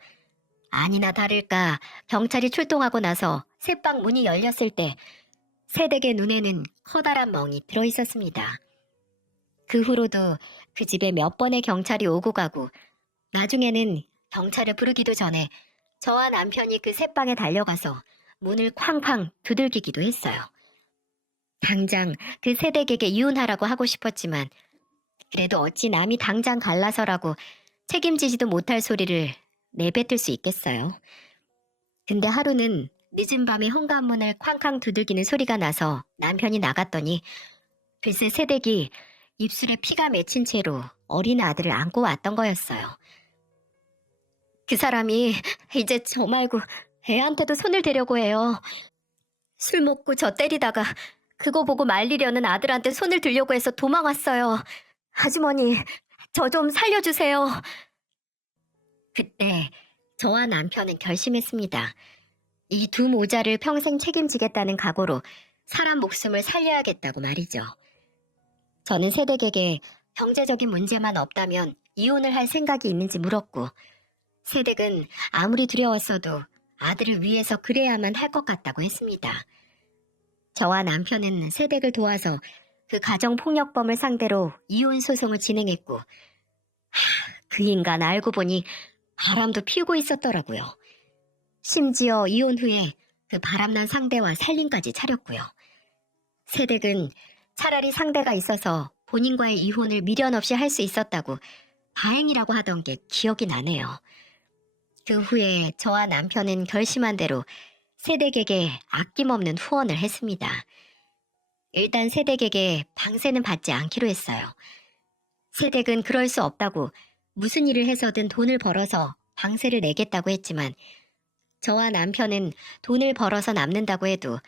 아니나 다를까 경찰이 출동하고 나서 새빵 문이 열렸을 때 새댁의 눈에는 커다란 멍이 들어있었습니다. 그 후로도 그 집에 몇 번의 경찰이 오고 가고 나중에는 경찰을 부르기도 전에 저와 남편이 그 새빵에 달려가서 문을 쾅쾅 두들기기도 했어요. 당장 그 새댁에게 이혼하라고 하고 싶었지만 그래도 어찌 남이 당장 갈라서라고 책임지지도 못할 소리를 내뱉을 수 있겠어요. 근데 하루는 늦은 밤에 현관문을 쾅쾅 두들기는 소리가 나서 남편이 나갔더니 글쎄 새댁이 입술에 피가 맺힌 채로 어린 아들을 안고 왔던 거였어요. 그 사람이 이제 저 말고 애한테도 손을 대려고 해요. 술 먹고 저 때리다가 그거 보고 말리려는 아들한테 손을 들려고 해서 도망왔어요. 아주머니, 저 좀 살려주세요. 그때 저와 남편은 결심했습니다. 이 두 모자를 평생 책임지겠다는 각오로 사람 목숨을 살려야겠다고 말이죠. 저는 새댁에게 경제적인 문제만 없다면 이혼을 할 생각이 있는지 물었고 새댁은 아무리 두려웠어도 아들을 위해서 그래야만 할 것 같다고 했습니다. 저와 남편은 새댁을 도와서 그 가정폭력범을 상대로 이혼 소송을 진행했고 그 인간 알고 보니 바람도 피우고 있었더라고요. 심지어 이혼 후에 그 바람난 상대와 살림까지 차렸고요. 세댁은 차라리 상대가 있어서 본인과의 이혼을 미련 없이 할 수 있었다고 다행이라고 하던 게 기억이 나네요. 그 후에 저와 남편은 결심한 대로 세댁에게 아낌없는 후원을 했습니다. 일단 세댁에게 방세는 받지 않기로 했어요. 세댁은 그럴 수 없다고 무슨 일을 해서든 돈을 벌어서 방세를 내겠다고 했지만 저와 남편은 돈을 벌어서 남는다고 해도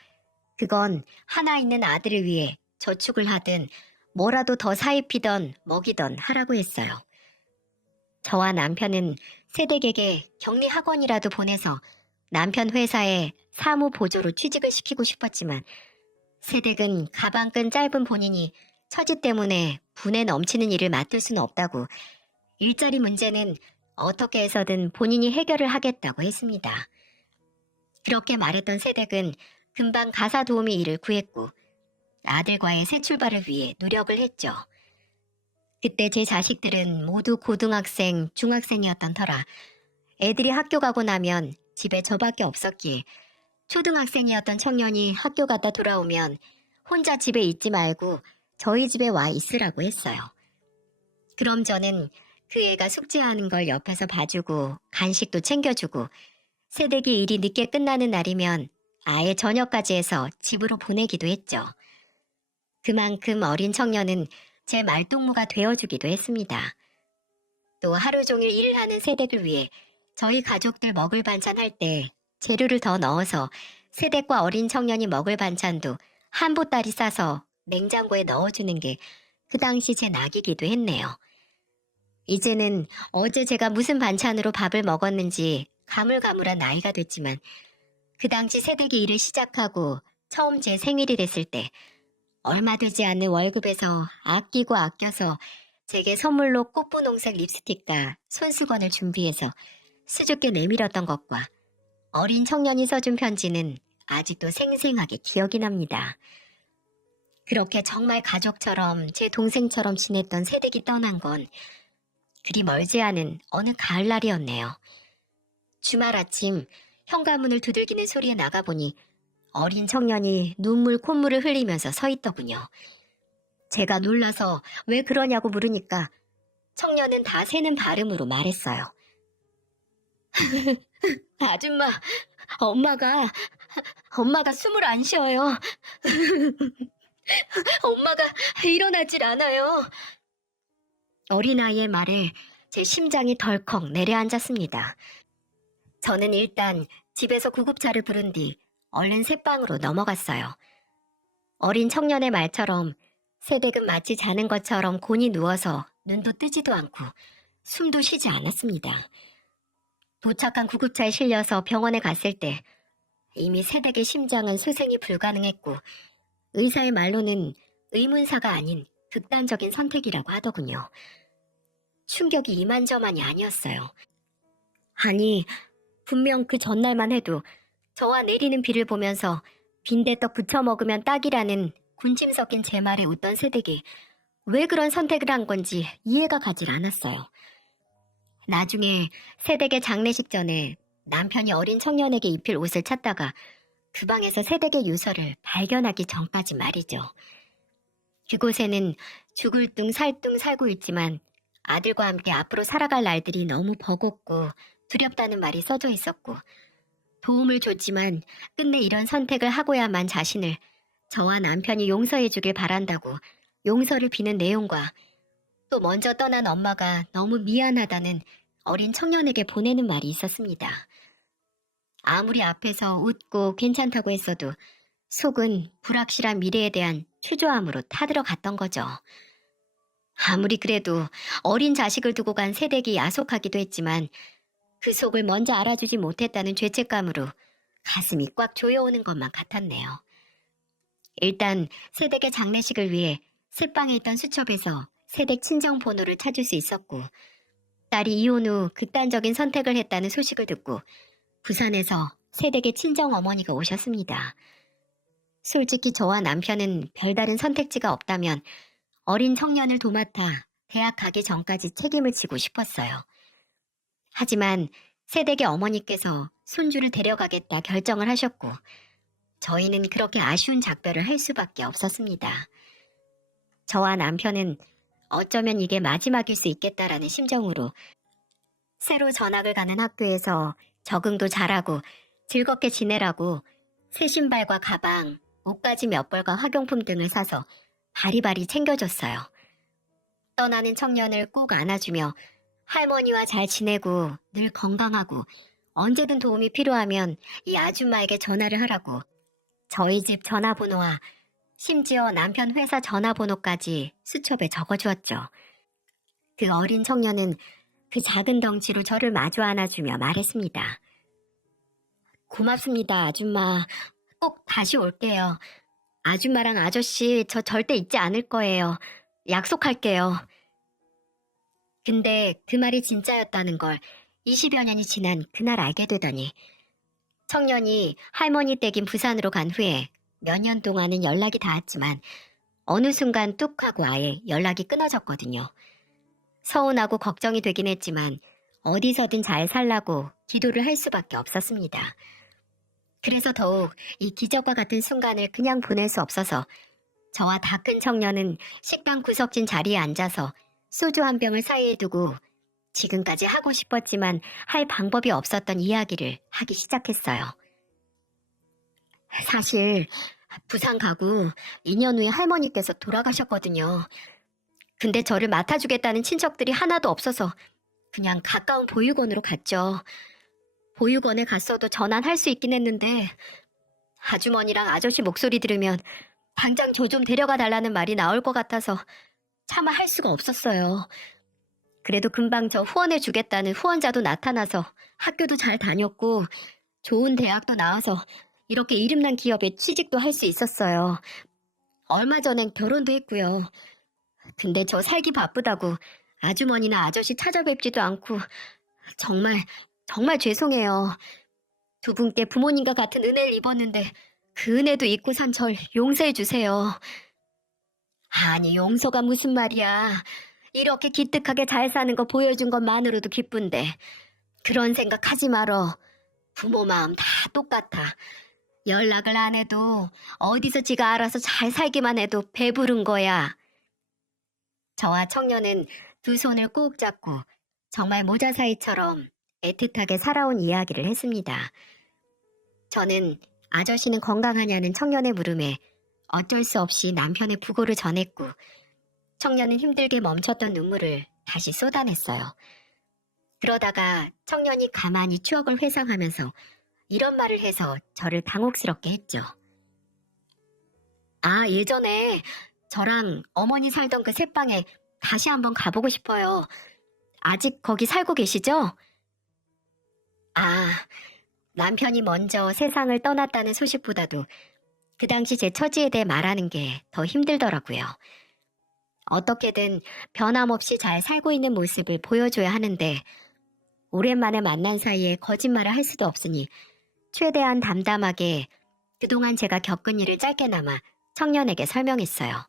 그건 하나 있는 아들을 위해 저축을 하든 뭐라도 더 사입히던 먹이던 하라고 했어요. 저와 남편은 세댁에게 격리학원이라도 보내서 남편 회사에 사무 보조로 취직을 시키고 싶었지만 세댁은 가방끈 짧은 본인이 처지 때문에 분에 넘치는 일을 맡을 수는 없다고 일자리 문제는 어떻게 해서든 본인이 해결을 하겠다고 했습니다. 그렇게 말했던 세댁은 금방 가사 도우미 일을 구했고 아들과의 새 출발을 위해 노력을 했죠. 그때 제 자식들은 모두 고등학생, 중학생이었던 터라 애들이 학교 가고 나면 집에 저밖에 없었기에 초등학생이었던 청년이 학교 갔다 돌아오면 혼자 집에 있지 말고 저희 집에 와 있으라고 했어요. 그럼 저는 그 애가 숙제하는 걸 옆에서 봐주고 간식도 챙겨주고 세댁이 일이 늦게 끝나는 날이면 아예 저녁까지 해서 집으로 보내기도 했죠. 그만큼 어린 청년은 제 말동무가 되어주기도 했습니다. 또 하루 종일 일을 하는 세댁을 위해 저희 가족들 먹을 반찬 할 때 재료를 더 넣어서 세댁과 어린 청년이 먹을 반찬도 한 보따리 싸서 냉장고에 넣어주는 게 그 당시 제 낙이기도 했네요. 이제는 어제 제가 무슨 반찬으로 밥을 먹었는지 가물가물한 나이가 됐지만 그 당시 세댁이 일을 시작하고 처음 제 생일이 됐을 때 얼마 되지 않는 월급에서 아끼고 아껴서 제게 선물로 꽃분홍색 립스틱과 손수건을 준비해서 수줍게 내밀었던 것과 어린 청년이 써준 편지는 아직도 생생하게 기억이 납니다. 그렇게 정말 가족처럼 제 동생처럼 지냈던 세댁이 떠난 건 그리 멀지 않은 어느 가을날이었네요. 주말 아침 현관문을 두들기는 소리에 나가보니 어린 청년이 눈물 콧물을 흘리면서 서 있더군요. 제가 놀라서 왜 그러냐고 물으니까 청년은 다 새는 발음으로 말했어요. 아줌마, 엄마가 숨을 안 쉬어요. 엄마가 일어나질 않아요. 어린아이의 말에 제 심장이 덜컥 내려앉았습니다. 저는 일단 집에서 구급차를 부른 뒤 얼른 새방으로 넘어갔어요. 어린 청년의 말처럼 세댁은 마치 자는 것처럼 곤히 누워서 눈도 뜨지도 않고 숨도 쉬지 않았습니다. 도착한 구급차에 실려서 병원에 갔을 때 이미 세댁의 심장은 수생이 불가능했고 의사의 말로는 의문사가 아닌 극단적인 선택이라고 하더군요. 충격이 이만저만이 아니었어요. 아니, 분명 그 전날만 해도 저와 내리는 비를 보면서 빈대떡 부쳐 먹으면 딱이라는 군침 섞인 제 말에 웃던 세댁이 왜 그런 선택을 한 건지 이해가 가질 않았어요. 나중에 세댁의 장례식 전에 남편이 어린 청년에게 입힐 옷을 찾다가 그 방에서 세댁의 유서를 발견하기 전까지 말이죠. 그곳에는 죽을 둥 살 둥 살고 있지만 아들과 함께 앞으로 살아갈 날들이 너무 버겁고 두렵다는 말이 써져 있었고 도움을 줬지만 끝내 이런 선택을 하고야만 자신을 저와 남편이 용서해 주길 바란다고 용서를 비는 내용과 또 먼저 떠난 엄마가 너무 미안하다는 어린 청년에게 보내는 말이 있었습니다. 아무리 앞에서 웃고 괜찮다고 했어도 속은 불확실한 미래에 대한 초조함으로 타들어갔던 거죠. 아무리 그래도 어린 자식을 두고 간 세댁이 야속하기도 했지만 그 속을 먼저 알아주지 못했다는 죄책감으로 가슴이 꽉 조여오는 것만 같았네요. 일단 세댁의 장례식을 위해 새방에 있던 수첩에서 세댁 친정 번호를 찾을 수 있었고 딸이 이혼 후 극단적인 선택을 했다는 소식을 듣고 부산에서 세댁의 친정 어머니가 오셨습니다. 솔직히 저와 남편은 별다른 선택지가 없다면 어린 청년을 도맡아 대학 가기 전까지 책임을 지고 싶었어요. 하지만 새댁의 어머니께서 손주를 데려가겠다 결정을 하셨고 저희는 그렇게 아쉬운 작별을 할 수밖에 없었습니다. 저와 남편은 어쩌면 이게 마지막일 수 있겠다라는 심정으로 새로 전학을 가는 학교에서 적응도 잘하고 즐겁게 지내라고 새 신발과 가방, 옷가지 몇 벌과 학용품 등을 사서 바리바리 챙겨줬어요. 떠나는 청년을 꼭 안아주며 할머니와 잘 지내고 늘 건강하고 언제든 도움이 필요하면 이 아줌마에게 전화를 하라고 저희 집 전화번호와 심지어 남편 회사 전화번호까지 수첩에 적어주었죠. 그 어린 청년은 그 작은 덩치로 저를 마주 안아주며 말했습니다. 고맙습니다, 아줌마. 꼭 다시 올게요. 아줌마랑 아저씨 저 절대 잊지 않을 거예요. 약속할게요. 근데 그 말이 진짜였다는 걸 20여 년이 지난 그날 알게 되다니. 청년이 할머니 댁인 부산으로 간 후에 몇 년 동안은 연락이 닿았지만 어느 순간 뚝 하고 아예 연락이 끊어졌거든요. 서운하고 걱정이 되긴 했지만 어디서든 잘 살라고 기도를 할 수밖에 없었습니다. 그래서 더욱 이 기적과 같은 순간을 그냥 보낼 수 없어서 저와 다 큰 청년은 식당 구석진 자리에 앉아서 소주 한 병을 사이에 두고 지금까지 하고 싶었지만 할 방법이 없었던 이야기를 하기 시작했어요. 사실 부산 가고 2년 후에 할머니께서 돌아가셨거든요. 근데 저를 맡아주겠다는 친척들이 하나도 없어서 그냥 가까운 보육원으로 갔죠. 보육원에 갔어도 전환할 수 있긴 했는데 아주머니랑 아저씨 목소리 들으면 당장 저 좀 데려가 달라는 말이 나올 것 같아서 차마 할 수가 없었어요. 그래도 금방 저 후원해 주겠다는 후원자도 나타나서 학교도 잘 다녔고 좋은 대학도 나와서 이렇게 이름난 기업에 취직도 할 수 있었어요. 얼마 전엔 결혼도 했고요. 근데 저 살기 바쁘다고 아주머니나 아저씨 찾아뵙지도 않고 정말 죄송해요. 두 분께 부모님과 같은 은혜를 입었는데 그 은혜도 잊고 산 절 용서해 주세요. 아니 용서가 무슨 말이야. 이렇게 기특하게 잘 사는 거 보여준 것만으로도 기쁜데 그런 생각 하지 말어. 부모 마음 다 똑같아. 연락을 안 해도 어디서 지가 알아서 잘 살기만 해도 배부른 거야. 저와 청년은 두 손을 꼭 잡고 정말 모자 사이처럼 애틋하게 살아온 이야기를 했습니다. 저는 아저씨는 건강하냐는 청년의 물음에 어쩔 수 없이 남편의 부고를 전했고 청년은 힘들게 멈췄던 눈물을 다시 쏟아냈어요. 그러다가 청년이 가만히 추억을 회상하면서 이런 말을 해서 저를 당혹스럽게 했죠. 아, 예전에 저랑 어머니 살던 그 새방에 다시 한번 가보고 싶어요. 아직 거기 살고 계시죠? 아, 남편이 먼저 세상을 떠났다는 소식보다도 그 당시 제 처지에 대해 말하는 게 더 힘들더라고요. 어떻게든 변함없이 잘 살고 있는 모습을 보여줘야 하는데 오랜만에 만난 사이에 거짓말을 할 수도 없으니 최대한 담담하게 그동안 제가 겪은 일을 짧게나마 청년에게 설명했어요.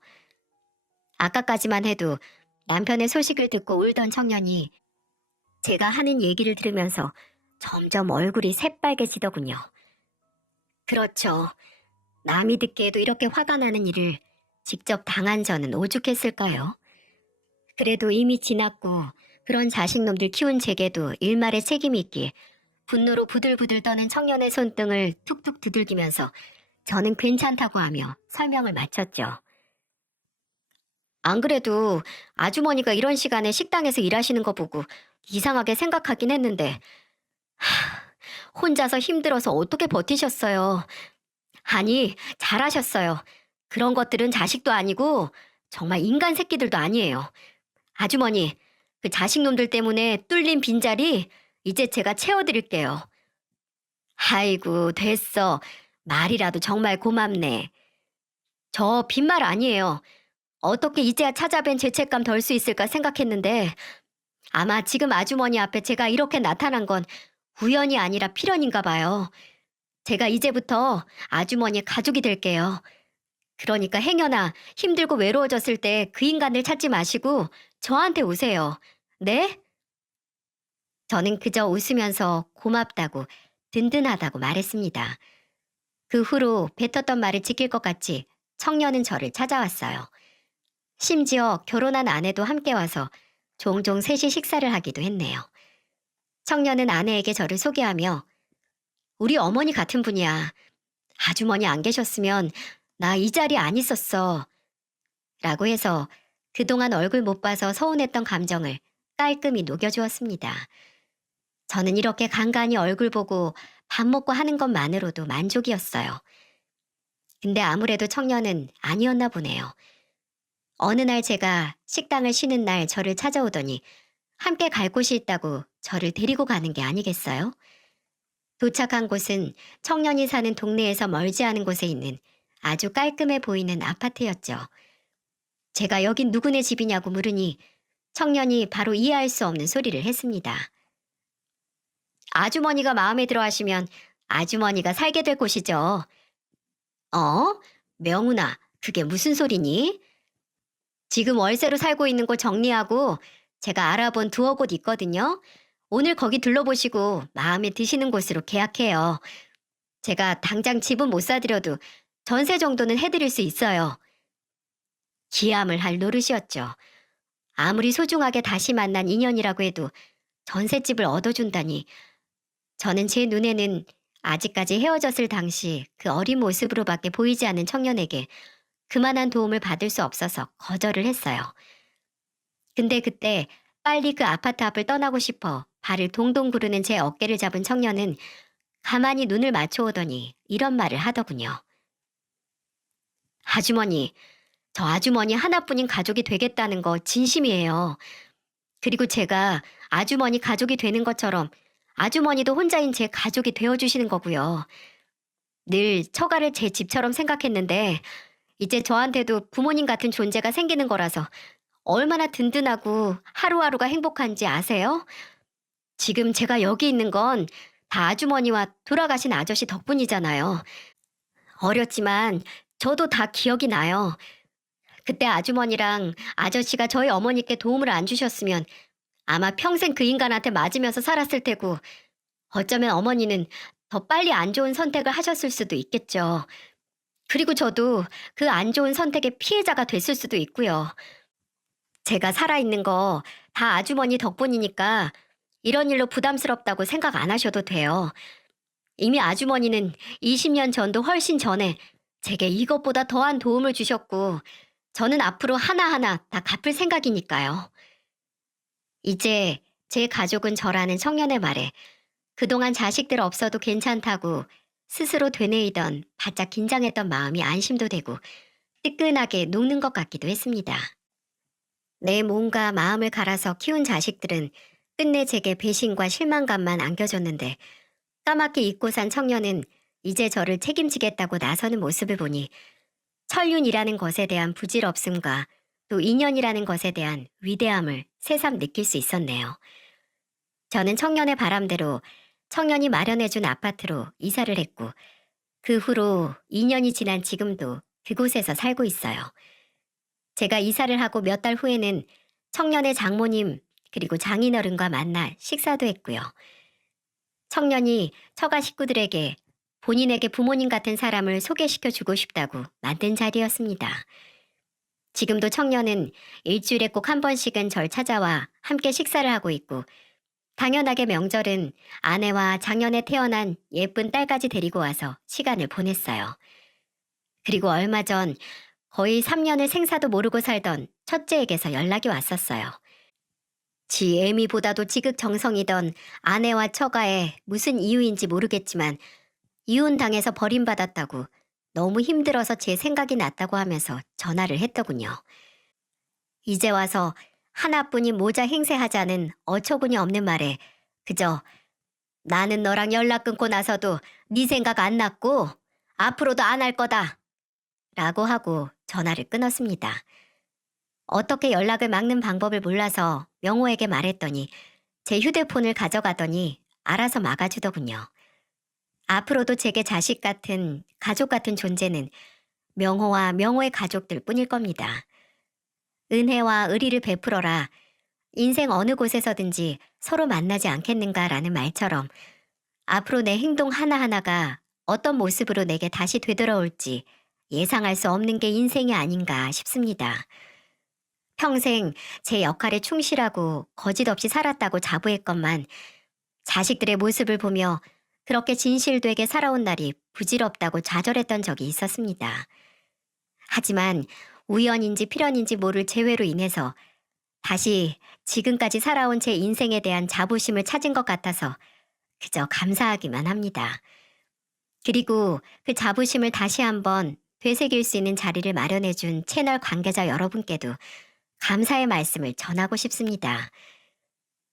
아까까지만 해도 남편의 소식을 듣고 울던 청년이 제가 하는 얘기를 들으면서 점점 얼굴이 새빨개지더군요. 그렇죠. 남이 듣기에도 이렇게 화가 나는 일을 직접 당한 저는 오죽했을까요? 그래도 이미 지났고 그런 자식놈들 키운 제게도 일말의 책임이 있기에 분노로 부들부들 떠는 청년의 손등을 툭툭 두들기면서 저는 괜찮다고 하며 설명을 마쳤죠. 안 그래도 아주머니가 이런 시간에 식당에서 일하시는 거 보고 이상하게 생각하긴 했는데 혼자서 힘들어서 어떻게 버티셨어요? 아니, 잘하셨어요. 그런 것들은 자식도 아니고 정말 인간 새끼들도 아니에요. 아주머니, 그 자식놈들 때문에 뚫린 빈자리 이제 제가 채워드릴게요. 아이고, 됐어. 말이라도 정말 고맙네. 저 빈말 아니에요. 어떻게 이제야 찾아뵌 죄책감 덜 수 있을까 생각했는데 아마 지금 아주머니 앞에 제가 이렇게 나타난 건 우연이 아니라 필연인가 봐요. 제가 이제부터 아주머니의 가족이 될게요. 그러니까 행여나 힘들고 외로워졌을 때 그 인간을 찾지 마시고 저한테 오세요. 네? 저는 그저 웃으면서 고맙다고 든든하다고 말했습니다. 그 후로 뱉었던 말을 지킬 것 같이 청년은 저를 찾아왔어요. 심지어 결혼한 아내도 함께 와서 종종 셋이 식사를 하기도 했네요. 청년은 아내에게 저를 소개하며 우리 어머니 같은 분이야. 아주머니 안 계셨으면 나 이 자리에 안 있었어. 라고 해서 그동안 얼굴 못 봐서 서운했던 감정을 깔끔히 녹여주었습니다. 저는 이렇게 간간히 얼굴 보고 밥 먹고 하는 것만으로도 만족이었어요. 근데 아무래도 청년은 아니었나 보네요. 어느 날 제가 식당을 쉬는 날 저를 찾아오더니 함께 갈 곳이 있다고 저를 데리고 가는 게 아니겠어요? 도착한 곳은 청년이 사는 동네에서 멀지 않은 곳에 있는 아주 깔끔해 보이는 아파트였죠. 제가 여긴 누구네 집이냐고 물으니 청년이 바로 이해할 수 없는 소리를 했습니다. 아주머니가 마음에 들어 하시면 아주머니가 살게 될 곳이죠. 어? 명훈아, 그게 무슨 소리니? 지금 월세로 살고 있는 곳 정리하고 제가 알아본 두어 곳 있거든요. 오늘 거기 둘러보시고 마음에 드시는 곳으로 계약해요. 제가 당장 집은 못 사드려도 전세 정도는 해드릴 수 있어요. 기함을 할 노릇이었죠. 아무리 소중하게 다시 만난 인연이라고 해도 전셋집을 얻어준다니. 저는 제 눈에는 아직까지 헤어졌을 당시 그 어린 모습으로밖에 보이지 않는 청년에게 그만한 도움을 받을 수 없어서 거절을 했어요. 근데 그때 빨리 그 아파트 앞을 떠나고 싶어 발을 동동 구르는 제 어깨를 잡은 청년은 가만히 눈을 맞춰오더니 이런 말을 하더군요. 아주머니, 저 아주머니 하나뿐인 가족이 되겠다는 거 진심이에요. 그리고 제가 아주머니 가족이 되는 것처럼 아주머니도 혼자인 제 가족이 되어주시는 거고요. 늘 처가를 제 집처럼 생각했는데 이제 저한테도 부모님 같은 존재가 생기는 거라서 얼마나 든든하고 하루하루가 행복한지 아세요? 지금 제가 여기 있는 건 다 아주머니와 돌아가신 아저씨 덕분이잖아요. 어렸지만 저도 다 기억이 나요. 그때 아주머니랑 아저씨가 저희 어머니께 도움을 안 주셨으면 아마 평생 그 인간한테 맞으면서 살았을 테고 어쩌면 어머니는 더 빨리 안 좋은 선택을 하셨을 수도 있겠죠. 그리고 저도 그 안 좋은 선택의 피해자가 됐을 수도 있고요. 제가 살아있는 거 다 아주머니 덕분이니까 이런 일로 부담스럽다고 생각 안 하셔도 돼요. 이미 아주머니는 20년 전도 훨씬 전에 제게 이것보다 더한 도움을 주셨고 저는 앞으로 하나하나 다 갚을 생각이니까요. 이제 제 가족은 저라는 청년의 말에 그동안 자식들 없어도 괜찮다고 스스로 되뇌이던 바짝 긴장했던 마음이 안심도 되고 뜨끈하게 녹는 것 같기도 했습니다. 내 몸과 마음을 갈아서 키운 자식들은 끝내 제게 배신과 실망감만 안겨줬는데 까맣게 잊고 산 청년은 이제 저를 책임지겠다고 나서는 모습을 보니 천륜이라는 것에 대한 부질없음과 또 인연이라는 것에 대한 위대함을 새삼 느낄 수 있었네요. 저는 청년의 바람대로 청년이 마련해준 아파트로 이사를 했고 그 후로 2년이 지난 지금도 그곳에서 살고 있어요. 제가 이사를 하고 몇 달 후에는 청년의 장모님 그리고 장인어른과 만나 식사도 했고요. 청년이 처가 식구들에게 본인에게 부모님 같은 사람을 소개시켜 주고 싶다고 만든 자리였습니다. 지금도 청년은 일주일에 꼭 한 번씩은 절 찾아와 함께 식사를 하고 있고 당연하게 명절은 아내와 작년에 태어난 예쁜 딸까지 데리고 와서 시간을 보냈어요. 그리고 얼마 전 거의 3년을 생사도 모르고 살던 첫째에게서 연락이 왔었어요. 지 애미보다도 지극정성이던 아내와 처가에 무슨 이유인지 모르겠지만 이혼당해서 버림받았다고 너무 힘들어서 제 생각이 났다고 하면서 전화를 했더군요. 이제 와서 하나뿐인 모자 행세하자는 어처구니 없는 말에 그저 나는 너랑 연락 끊고 나서도 네 생각 안 났고 앞으로도 안 할 거다 라고 하고 전화를 끊었습니다. 어떻게 연락을 막는 방법을 몰라서 명호에게 말했더니 제 휴대폰을 가져가더니 알아서 막아주더군요. 앞으로도 제게 자식 같은 가족 같은 존재는 명호와 명호의 가족들 뿐일 겁니다. 은혜와 의리를 베풀어라. 인생 어느 곳에서든지 서로 만나지 않겠는가라는 말처럼 앞으로 내 행동 하나하나가 어떤 모습으로 내게 다시 되돌아올지 예상할 수 없는 게 인생이 아닌가 싶습니다. 평생 제 역할에 충실하고 거짓 없이 살았다고 자부했건만 자식들의 모습을 보며 그렇게 진실되게 살아온 날이 부질없다고 좌절했던 적이 있었습니다. 하지만 우연인지 필연인지 모를 재회로 인해서 다시 지금까지 살아온 제 인생에 대한 자부심을 찾은 것 같아서 그저 감사하기만 합니다. 그리고 그 자부심을 다시 한번 되새길 수 있는 자리를 마련해준 채널 관계자 여러분께도 감사의 말씀을 전하고 싶습니다.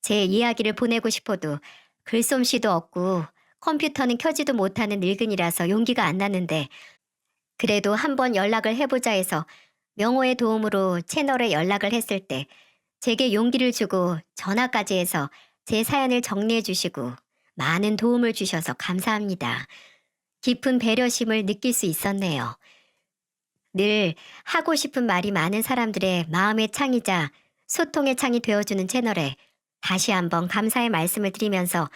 제 이야기를 보내고 싶어도 글솜씨도 없고 컴퓨터는 켜지도 못하는 늙은이라서 용기가 안 나는데 그래도 한번 연락을 해보자 해서 명호의 도움으로 채널에 연락을 했을 때 제게 용기를 주고 전화까지 해서 제 사연을 정리해 주시고 많은 도움을 주셔서 감사합니다. 깊은 배려심을 느낄 수 있었네요. 늘 하고 싶은 말이 많은 사람들의 마음의 창이자 소통의 창이 되어주는 채널에 다시 한번 감사의 말씀을 드리면서